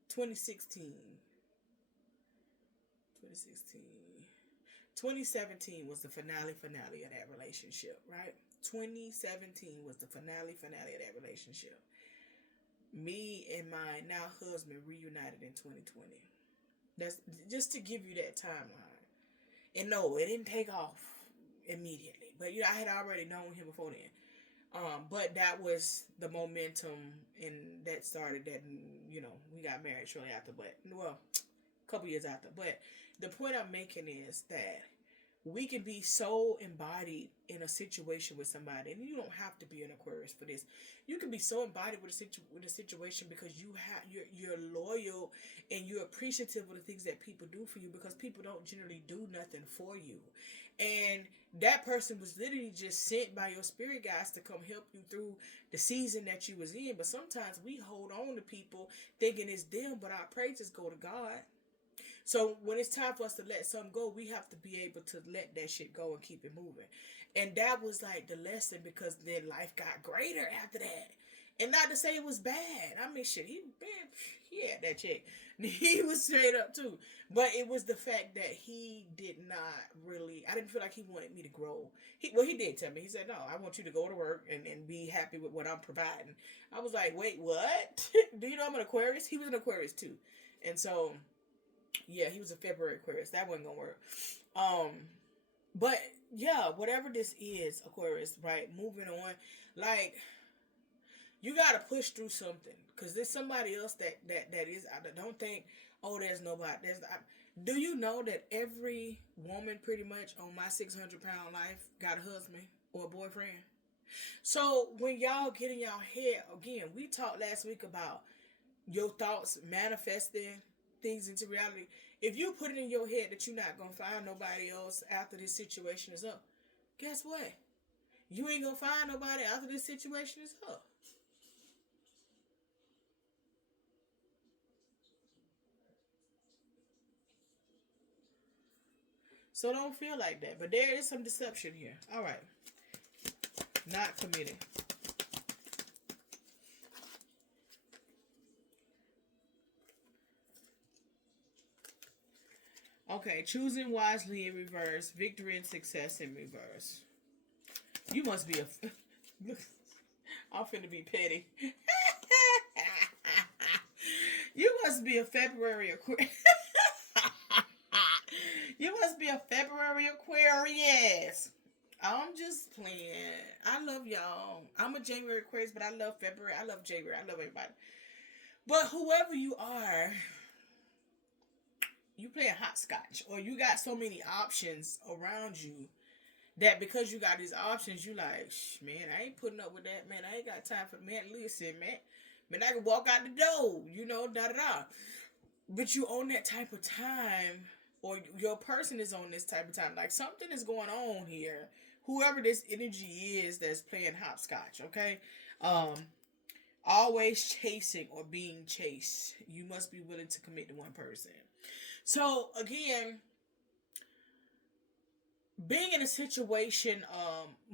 2016. 2017 was the finale of that relationship, right? 2017 was the finale of that relationship. Me and my now husband reunited in 2020. That's just to give you that timeline. And no, it didn't take off immediately. But I had already known him before then. But that was the momentum, and that started that, we got married shortly after, but, well, a couple years after. But the point I'm making is that we can be so embodied in a situation with somebody, and you don't have to be an Aquarius for this. You can be so embodied with a situation because you're loyal and you're appreciative of the things that people do for you, because people don't generally do nothing for you. And that person was literally just sent by your spirit guides to come help you through the season that you was in. But sometimes we hold on to people thinking it's them, but our praises go to God. So when it's time for us to let something go, we have to be able to let that shit go and keep it moving. And that was like the lesson, because then life got greater after that. And not to say it was bad. I mean, shit, he had that chick. He was straight up too. But it was the fact that he did not really, I didn't feel like he wanted me to grow. He did tell me. He said, no, I want you to go to work and be happy with what I'm providing. I was like, wait, what? Do you know I'm an Aquarius? He was an Aquarius too. And so, yeah, he was a February Aquarius. That wasn't gonna work. But yeah, whatever this is, Aquarius, right? Moving on. Like, you gotta push through something, because there's somebody else that is. I don't think, oh, there's nobody. Do you know that every woman pretty much on my 600-pound life got a husband or a boyfriend? So when y'all get in y'all head, again, we talked last week about your thoughts manifesting things into reality. If you put it in your head that you're not gonna find nobody else after this situation is up, guess what? You ain't gonna find nobody after this situation is up. So don't feel like that. But there is some deception here. All right. Not committed. Okay. Choosing wisely in reverse. Victory and success in reverse. You must be a... I'm finna be petty. You must be a February Aquarius. You must be a February Aquarius. I'm just playing. I love y'all. I'm a January Aquarius, but I love February. I love January. I love everybody. But whoever you are, you playing hopscotch, or you got so many options around you that because you got these options, you like, man, I ain't putting up with that, man. I ain't got time for, man, listen, man. Man, I can walk out the door, da-da-da. But you on that type of time, or your person is on this type of time. Like, something is going on here. Whoever this energy is that's playing hopscotch, okay? Always chasing or being chased. You must be willing to commit to one person. So, again, being in a situation,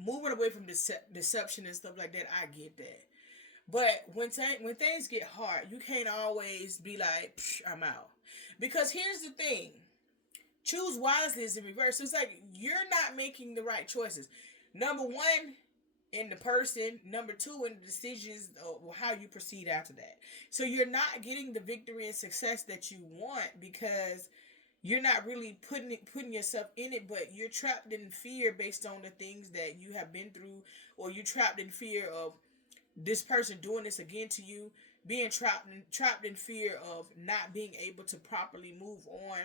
moving away from deception and stuff like that, I get that. But when things get hard, you can't always be like, I'm out. Because here's the thing. Choose wisely is in reverse. So it's like you're not making the right choices. Number one, in the person. Number two, in the decisions or how you proceed after that. So you're not getting the victory and success that you want, because you're not really putting yourself in it, but you're trapped in fear based on the things that you have been through, or you're trapped in fear of this person doing this again to you, being trapped in fear of not being able to properly move on,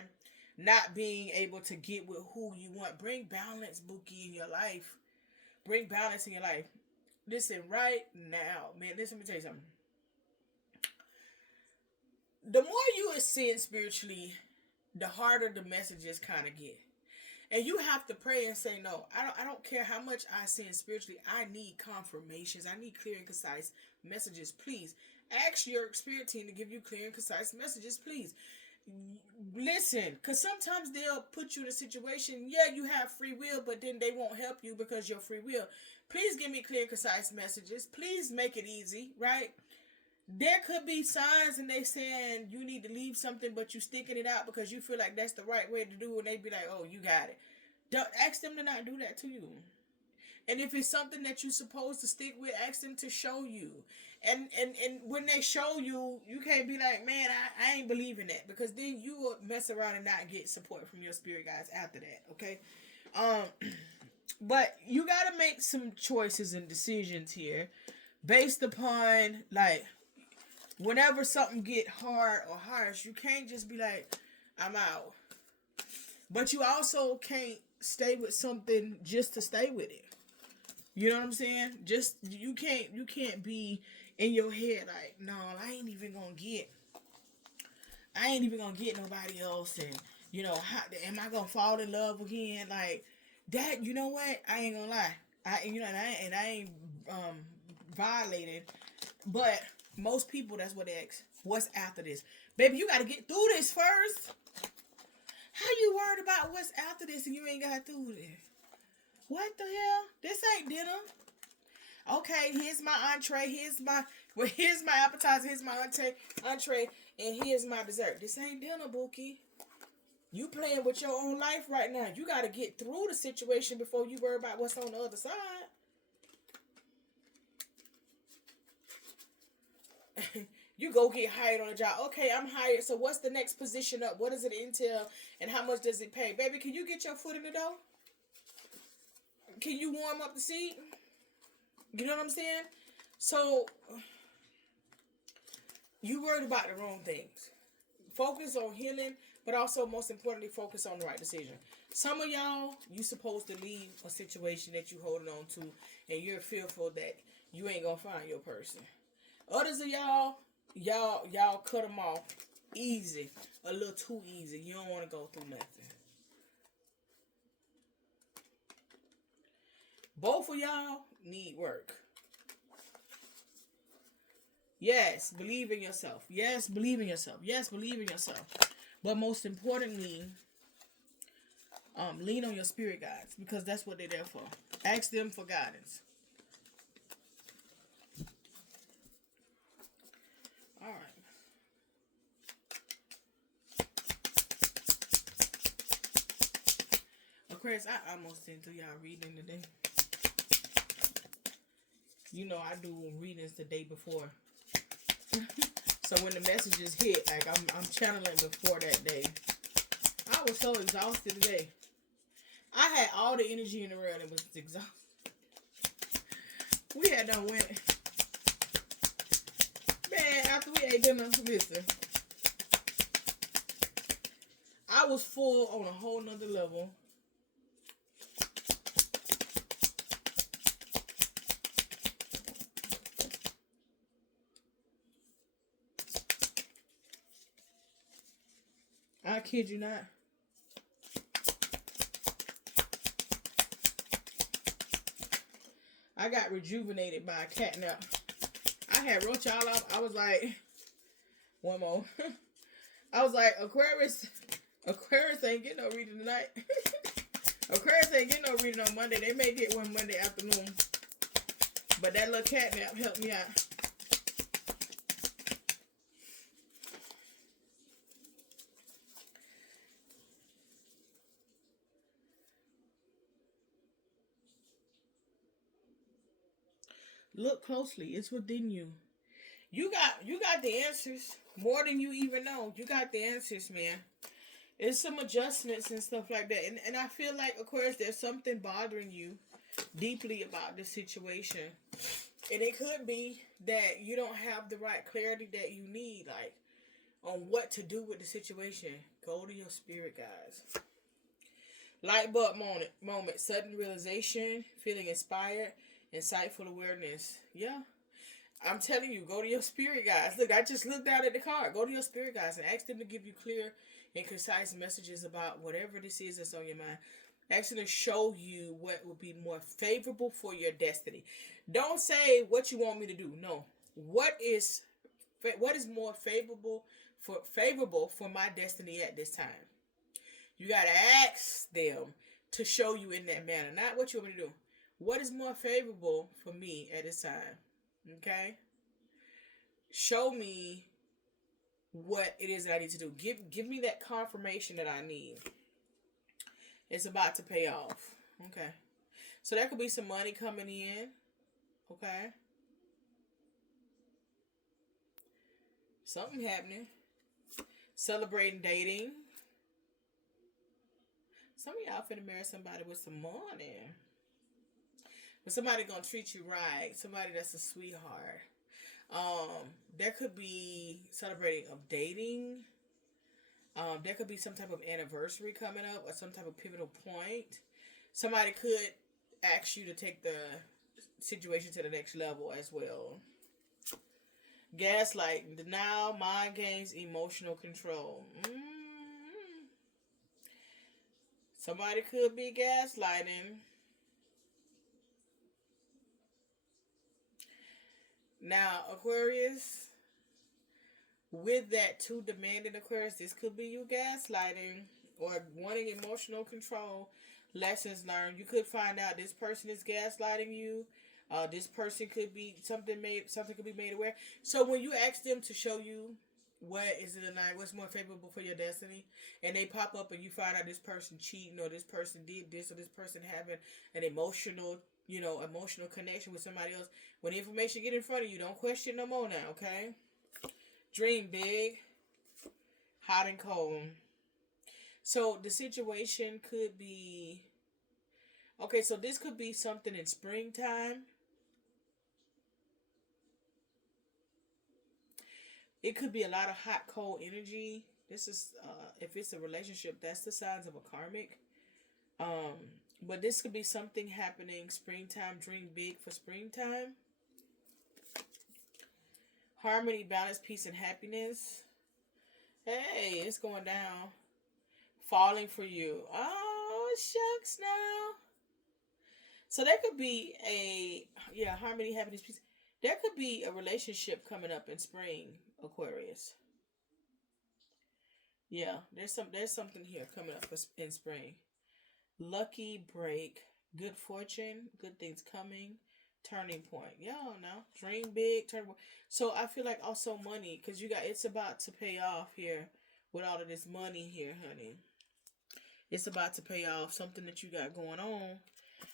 not being able to get with who you want. Bring balance, Bookie, in your life. Bring balance in your life. Listen, right now, man, let me tell you something. The more you ascend spiritually, the harder the messages kind of get. And you have to pray and say, no, I don't care how much I ascend spiritually. I need confirmations. I need clear and concise messages. Please ask your spirit team to give you clear and concise messages, please. Listen, because sometimes they'll put you in a situation, yeah, you have free will, but then they won't help you because you're free will. Please give me clear and concise messages. Please make it easy, right? There could be signs and they saying you need to leave something, but you sticking it out because you feel like that's the right way to do it, and they be like, oh, you got it. Don't ask them to not do that to you. And if it's something that you're supposed to stick with, ask them to show you. And when they show you, you can't be like, man, I ain't believing that, because then you will mess around and not get support from your spirit guides after that, okay? But you got to make some choices and decisions here based upon, like, whenever something get hard or harsh, you can't just be like, I'm out. But you also can't stay with something just to stay with it. You know what I'm saying? Just you can't be in your head like, no, I ain't even gonna get I ain't even gonna get nobody else, and you know, how am I gonna fall in love again? Like that, you know what? I ain't gonna lie. I ain't violated, but most people, that's what they ask. What's after this, baby? You got to get through this first. How you worried about what's after this and you ain't got through this? What the hell? This ain't dinner. Okay, here's my entree. Here's my appetizer. Here's my entree, and here's my dessert. This ain't dinner, Bookie. You playing with your own life right now. You got to get through the situation before you worry about what's on the other side. You go get hired on a job. Okay, I'm hired. So what's the next position up? What does it entail? And how much does it pay? Baby, can you get your foot in the door? Can you warm up the seat? You know what I'm saying? So, you worried about the wrong things. Focus on healing, but also, most importantly, focus on the right decision. Some of y'all, you supposed to leave a situation that you holding on to, and you're fearful that you ain't gonna find your person. Others of y'all cut them off easy, a little too easy. You don't want to go through nothing. Both of y'all need work. Yes, believe in yourself. Yes, believe in yourself. Yes, believe in yourself. But most importantly, lean on your spirit guides, because that's what they're there for. Ask them for guidance. All right. Aquarius, I almost didn't do y'all reading today. You know, I do readings the day before. So when the messages hit, like I'm channeling before that day. I was so exhausted today. I had all the energy in the world and was exhausted. We had done went. Man, after we ate dinner, listen. I was full on a whole nother level. I kid you not. I got rejuvenated by a cat nap. I had wrote y'all up. I was like, one more. I was like, Aquarius ain't getting no reading tonight. Aquarius ain't getting no reading on Monday. They may get one Monday afternoon. But that little cat nap helped me out. Look closely. It's within you. You got the answers. More than you even know. You got the answers, man. It's some adjustments and stuff like that. And I feel like, of course, there's something bothering you deeply about this situation. And it could be that you don't have the right clarity that you need, like, on what to do with the situation. Go to your spirit guides. Light bulb moment. Sudden realization. Feeling inspired. Insightful awareness. Yeah. I'm telling you, go to your spirit guides. Look, I just looked down at the card. Go to your spirit guides and ask them to give you clear and concise messages about whatever this is that's on your mind. Ask them to show you what would be more favorable for your destiny. Don't say what you want me to do. No. What is more favorable for my destiny at this time? You got to ask them to show you in that manner. Not what you want me to do. What is more favorable for me at this time? Okay? Show me what it is that I need to do. Give me that confirmation that I need. It's about to pay off. Okay? So there could be some money coming in. Okay? Something happening. Celebrating dating. Some of y'all finna marry somebody with some money. But somebody gonna treat you right. Somebody that's a sweetheart. There could be celebrating of dating. There could be some type of anniversary coming up or some type of pivotal point. Somebody could ask you to take the situation to the next level as well. Gaslighting, denial, mind games, emotional control. Somebody could be gaslighting. Now, Aquarius, with that too demanding Aquarius, this could be you gaslighting or wanting emotional control. Lessons learned. You could find out this person is gaslighting you. This person could be something could be made aware. So when you ask them to show you what is it tonight, what's more favorable for your destiny, and they pop up and you find out this person cheating or this person did this or this person having an emotional connection with somebody else. When the information get in front of you, don't question no more now, okay? Dream big, hot and cold. So the situation could be okay. So this could be something in springtime. It could be a lot of hot, cold energy. This is if it's a relationship, that's the signs of a karmic. Um, but this could be something happening springtime. Dream big for springtime. Harmony, balance, peace, and happiness. Hey, it's going down. Falling for you. Oh, shucks now. So there could be harmony, happiness, peace. There could be a relationship coming up in spring, Aquarius. Yeah, there's something here coming up in spring. Lucky break, good fortune, good things coming, turning point. Y'all know, dream big, turn. So I feel like also money, because it's about to pay off here with all of this money here, honey. It's about to pay off something that you got going on,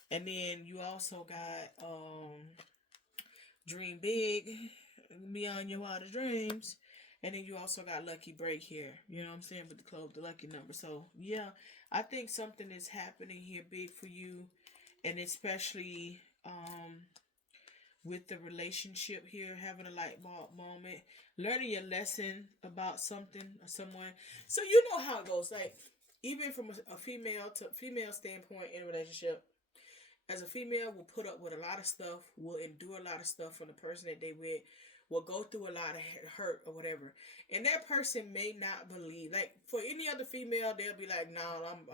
and then you also got dream big, beyond your wildest dreams. And then you also got lucky break here. You know what I'm saying? With the lucky number. So, yeah, I think something is happening here big for you. And especially with the relationship here, having a light bulb moment. Learning your lesson about something or someone. So, you know how it goes. Like, even from a female standpoint in a relationship, as a female, will put up with a lot of stuff, will endure a lot of stuff from the person that they with, will go through a lot of hurt or whatever. And that person may not believe. Like, for any other female, they'll be like, no,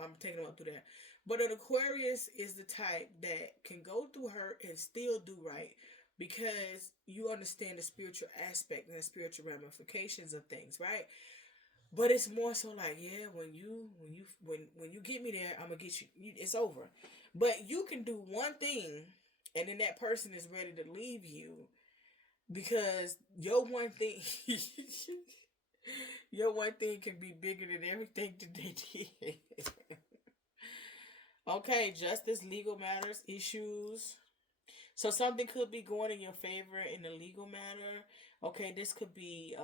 I'm taking them up through that. But an Aquarius is the type that can go through hurt and still do right, because you understand the spiritual aspect and the spiritual ramifications of things, right? But it's more so like, yeah, when you get me there, I'm gonna get you. It's over. But you can do one thing, and then that person is ready to leave you because your one thing, your one thing can be bigger than everything that they did. Okay, justice, legal matters, issues. So something could be going in your favor in the legal matter. Okay, this could be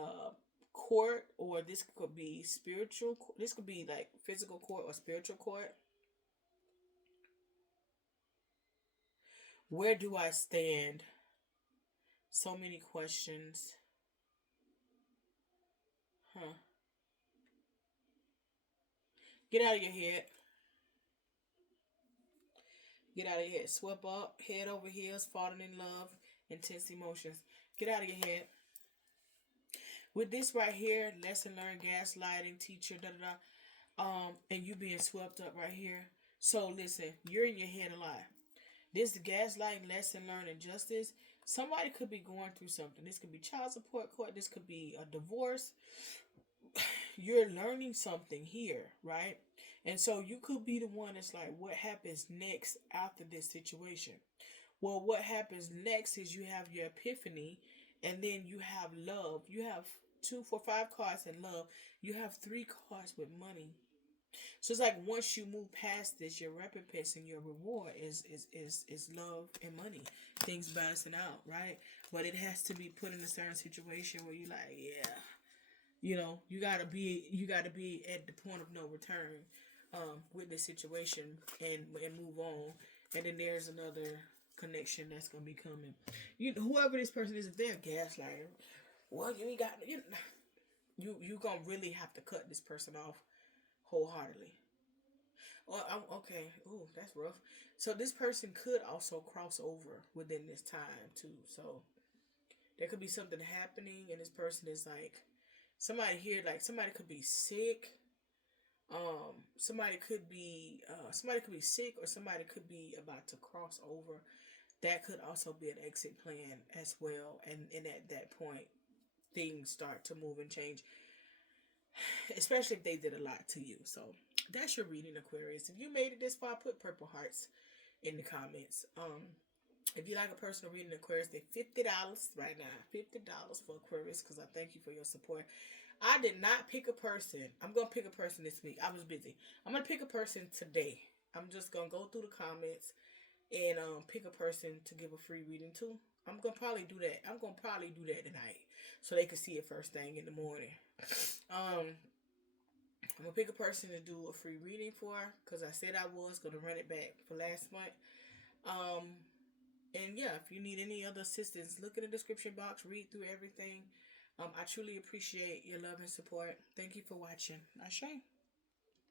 court, or this could be spiritual. This could be like physical court or spiritual court. Where do I stand? So many questions. Huh. Get out of your head. Get out of your head. Swept up, head over heels, falling in love, intense emotions. Get out of your head. With this right here, lesson learned, gaslighting, teacher, and you being swept up right here. So listen, you're in your head a lot. This gaslighting, lesson learned, and justice. Somebody could be going through something. This could be child support court. This could be a divorce. You're learning something here, right? And so you could be the one that's like, what happens next after this situation? Well, what happens next is you have your epiphany, and then you have love. You have 2, 4, 5 cards in love. You have 3 cards with money. So it's like once you move past this, your recompense and your reward is love and money. Things balancing out, right? But it has to be put in a certain situation where you're like, yeah, you gotta be at the point of no return with this situation and move on. And then there's another connection that's gonna be coming. Whoever this person is, if they're a gaslighter, well, you gonna really have to cut this person off wholeheartedly. Okay. Ooh, that's rough. So this person could also cross over within this time too. So There could be something happening, and this person is like, somebody here, like somebody could be sick. Somebody could be sick, or somebody could be about to cross over. That could also be an exit plan as well. And at that point, things start to move and change, especially if they did a lot to you. So that's your reading, Aquarius. If you made it this far, put purple hearts in the comments. If you like a personal reading, Aquarius, they're $50 right now. $50 for Aquarius, because I thank you for your support. I did not pick a person. I'm going to pick a person this week. I was busy. I'm going to pick a person today. I'm just going to go through the comments and pick a person to give a free reading to. I'm going to probably do that. I'm going to probably do that tonight so they can see it first thing in the morning. I'm going to pick a person to do a free reading for, because I said I was going to run it back for last month. And yeah, if you need any other assistance, look in the description box, read through everything. I truly appreciate your love and support. Thank you for watching. Ashe.